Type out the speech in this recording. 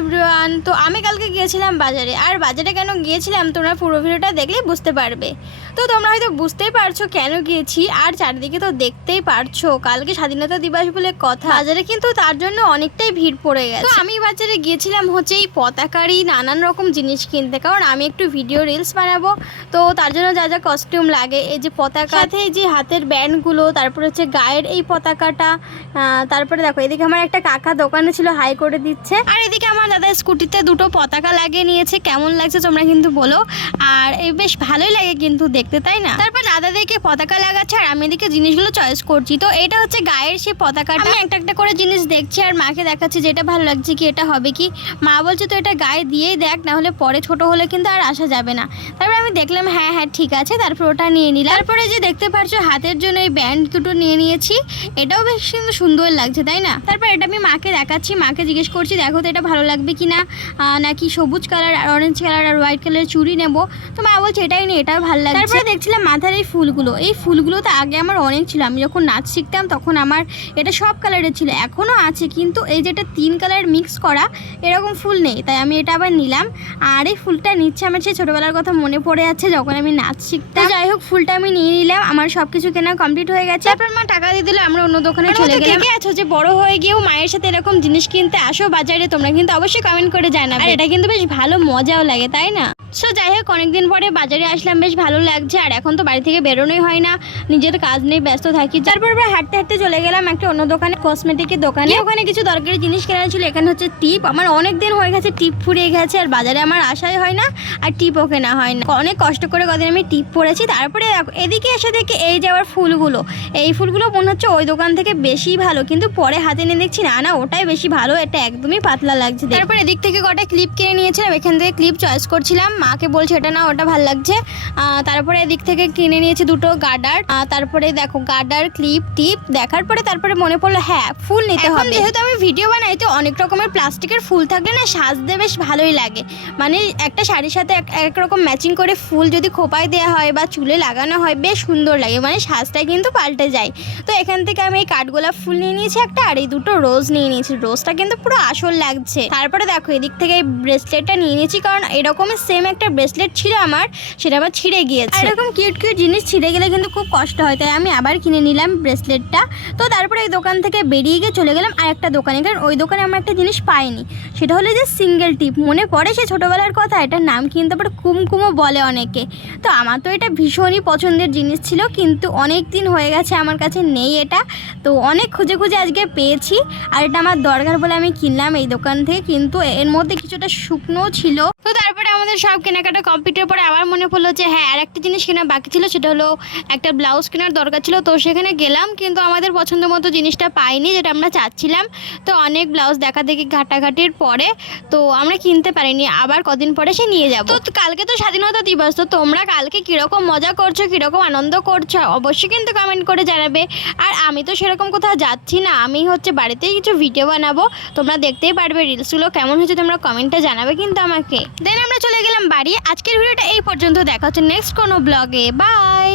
Everyone, তো আমি কালকে গিয়েছিলাম বাজারে। আর বাজারে কেন গিয়েছিলাম তোমরা পুরো ভিডিওটা দেখলেই বুঝতে পারবে। তো তোমরা হয়তো বুঝতেই পারছো কেন গিয়েছি, আর চারিদিকে তো দেখতেই পারছো কালকে স্বাধীনতা দিবস বলে কথা। বাজারে কিন্তু তার জন্য অনেকটাই ভিড় পড়ে গেছে। তো আমি বাজারে গিয়েছিলাম হচ্ছে এই পতাকারই নানান রকম জিনিস কিনতে, কারণ আমি একটু ভিডিও রিলস বানাবো। তো তার জন্য যা যা কস্টিউম লাগে, এই যে পতাকা, সাথে এই যে হাতের ব্যান্ডগুলো, তারপরে হচ্ছে গায়ের এই পতাকাটা, তারপরে দেখো এদিকে আমার একটা কাকা দোকানে ছিল, হাই করে দিচ্ছে। আর এদিকে আমার দাদা স্কুটিতে দুটো পতাকা লাগিয়ে নিয়েছে। কেমন লাগছে তোমরা কিন্তু বলো। আর এই বেশ ভালোই লাগে কিন্তু দেখতে, তাই না? তারপর দাদা দিকে পতাকা লাগাচ্ছে আর আমি এদিকে জিনিসগুলো চয়েস করছি। তো এটা হচ্ছে গায়ের সেই পতাকাটা। আমি একটা একটা করে জিনিস দেখছি আর মাকে দেখাচ্ছি যেটা ভালো লাগছে কি এটা হবে কি। মা বলছে তো এটা গায়ে দিয়েই দেখ, না হলে পরে ছোট হলে কিন্তু আর আসা যাবে না। তারপর আমি দেখলাম হ্যাঁ হ্যাঁ ঠিক আছে, তারপর ওটা নিয়ে নিলাম। তারপরে যে দেখতে পাচ্ছ হাতের জন্য এই ব্যান্ড দুটো নিয়ে নিয়েছি, এটাও বেশ কিন্তু সুন্দর লাগছে, তাই না? তারপর এটা আমি মাকে দেখাচ্ছি, মাকে জিজ্ঞেস করছি দেখো তো এটা ভালো লাগবে কি না, নাকি সবুজ কালার আর অরেঞ্জ কালার আর হোয়াইট কালারের চুড়ি নেবো। তো মা বলছে এটাই নিয়ে, এটাও ভালো লাগছে। তারপরে দেখছিলাম মাথার এই ফুলগুলো তো আগে আমার অনেক ছিল। আমি যখন নাচ শিখতাম তখন আমার এটা সব কালারের ছিল, এখনও আছে, কিন্তু এই যেটা 3 কালার মিক্স করা এরকম ফুল নেই, তাই আমি এটা আবার নিলাম। আর এই ফুলটা নিচ্ছে আমার সেই ছোটোবেলার কথা মনে পড়ে যাচ্ছে যখন আমি নাচ শিখতাম। যাই হোক ফুলটা আমি নিয়ে নিলাম, আমার সব কিছু কেনা কমপ্লিট হয়ে গেছে। তারপর মা টাকা দিয়ে দিল, আমরা অন্য দোকানে চলে গেলাম। কে আছো যে বড় হয়ে গিয়েও মায়ের সাথে এরকম জিনিস কিনতে আসো বাজারে, তোমরা কিন্তু অবশ্যই কমেন্ট করে জানাবে। আর এটা কিন্তু বেশ ভালো মজাও লাগে, তাই না? সো যাই হোক অনেকদিন পরে বাজারে আসলাম, বেশ ভালো লাগছে। আর এখন তো বাড়ি থেকে বেরোনোই হয় না, নিজের কাজ নিয়ে ব্যস্ত থাকি। তারপর আমরা হাঁটতে হাঁটতে চলে গেলাম একটা অন্য দোকানে, কসমেটিকের দোকানে। ওখানে কিছু দরকারি জিনিস কেনা ছিল। এখানে হচ্ছে টিপ, আমার অনেক দিন হয়ে গেছে টিপ ফুরিয়ে গেছে, আর বাজারে আমার আসাই হয় না আর টিপও কেনা হয় না। অনেক কষ্ট করে কদিন আমি টিপ পরেছি। তারপরে এদিকে এসে দেখি এই যে আবার ফুলগুলো, এই ফুলগুলো মনে হচ্ছে ওই দোকান থেকে বেশি ভালো, কিন্তু পরে হাতে নিয়ে দেখছি না না ওটাই বেশি ভালো, এটা একদমই পাতলা লাগছে। তারপর এদিক থেকে কটা ক্লিপ কিনে নিয়েছিলাম, এখান থেকে ক্লিপ চয়েস করছিলাম, মাকে বলছে এটা না ওটা ভালো লাগছে। তারপরে এদিক থেকে কিনে নিয়েছি দুটো গার্ডার। তারপরে দেখো গার্ডার ক্লিপ টিপ দেখার পরে তারপরে মনে পড়লো হ্যাঁ ফুল নিতে হবে। যেহেতু আমি ভিডিও বানাই তো অনেক রকমের প্লাস্টিকের ফুল থাকলে না সাজতে বেশ ভালোই লাগে। মানে একটা শাড়ির সাথে এক রকম ম্যাচিং করে ফুল যদি খোপায় দেওয়া হয় বা চুলে লাগানো হয় বেশ সুন্দর লাগে, মানে সাজটাই কিন্তু পাল্টে যায়। তো এখান থেকে আমি এই কাঠগোলাপ ফুল নিয়ে নিয়েছি একটা, আর এই দুটো রোজ নিয়ে নিয়েছি। রোজটা কিন্তু পুরো আসল লাগছে। তারপরে দেখো এদিক থেকে এই ব্রেসলেটটা নিয়ে নিয়েছি, কারণ এরকমের সেম একটা ব্রেসলেট ছিল আমার, সেটা আবার ছিঁড়ে গিয়েছে। এরকম কিউট কিউট জিনিস ছিঁড়ে গেলে কিন্তু খুব কষ্ট হয়, তাই আমি আবার কিনে নিলাম ব্রেসলেটটা। তো তারপরে এই দোকান থেকে বেরিয়ে গিয়ে চলে গেলাম আর একটা দোকানে, কারণ ওই দোকানে আমরা একটা জিনিস পাইনি, সেটা হলো যে সিঙ্গেল টিপ। মনে পড়ে সে ছোটোবেলার কথা, এটার নাম কিন্তু আবার কুমকুমও বলে অনেকে। তো আমার তো এটা ভীষণই পছন্দের জিনিস ছিল, কিন্তু অনেক দিন হয়ে গেছে আমার কাছে নেই এটা। তো অনেক খুঁজে খুঁজে আজকে পেয়েছি, আর এটা আমার দরকার বলে আমি কিনলাম এই দোকান থেকে, কিন্তু এর মধ্যে কিছুটা শুকনো ছিল। তো তারপরে আমাদের সব কেনাকাটা কমপ্লিটের পরে আবার মনে পড়লো যে হ্যাঁ আর একটা জিনিস কেনা বাকি ছিল, সেটা হলো একটা ব্লাউজ কেনার দরকার ছিল। তো সেখানে গেলাম, কিন্তু আমাদের পছন্দ মতো জিনিসটা পাইনি যেটা আমরা চাচ্ছিলাম। তো অনেক ব্লাউজ দেখা দেখি ঘাটাঘাটির পরে তো আমরা কিনতে পারিনি, আবার কদিন পরে সে নিয়ে যাবো। তো কালকে তো স্বাধীনতা দিবস, তো তোমরা কালকে কীরকম মজা করছো, কীরকম আনন্দ করছো অবশ্যই কিন্তু কমেন্ট করে জানাবে। আর আমি তো সেরকম কোথাও যাচ্ছি না, আমি হচ্ছে বাড়িতেই কিছু ভিডিও বানাবো, তোমরা দেখতেই পারবে রিলসগুলো কেমন হয়েছে, তোমরা কমেন্টে জানাবে কিন্তু আমাকে। দেন আমরা চলে গেলাম বাড়ি। আজকের ভিডিওটা এই পর্যন্ত, দেখা হচ্ছে নেক্সট কোনো ব্লগে। বাই।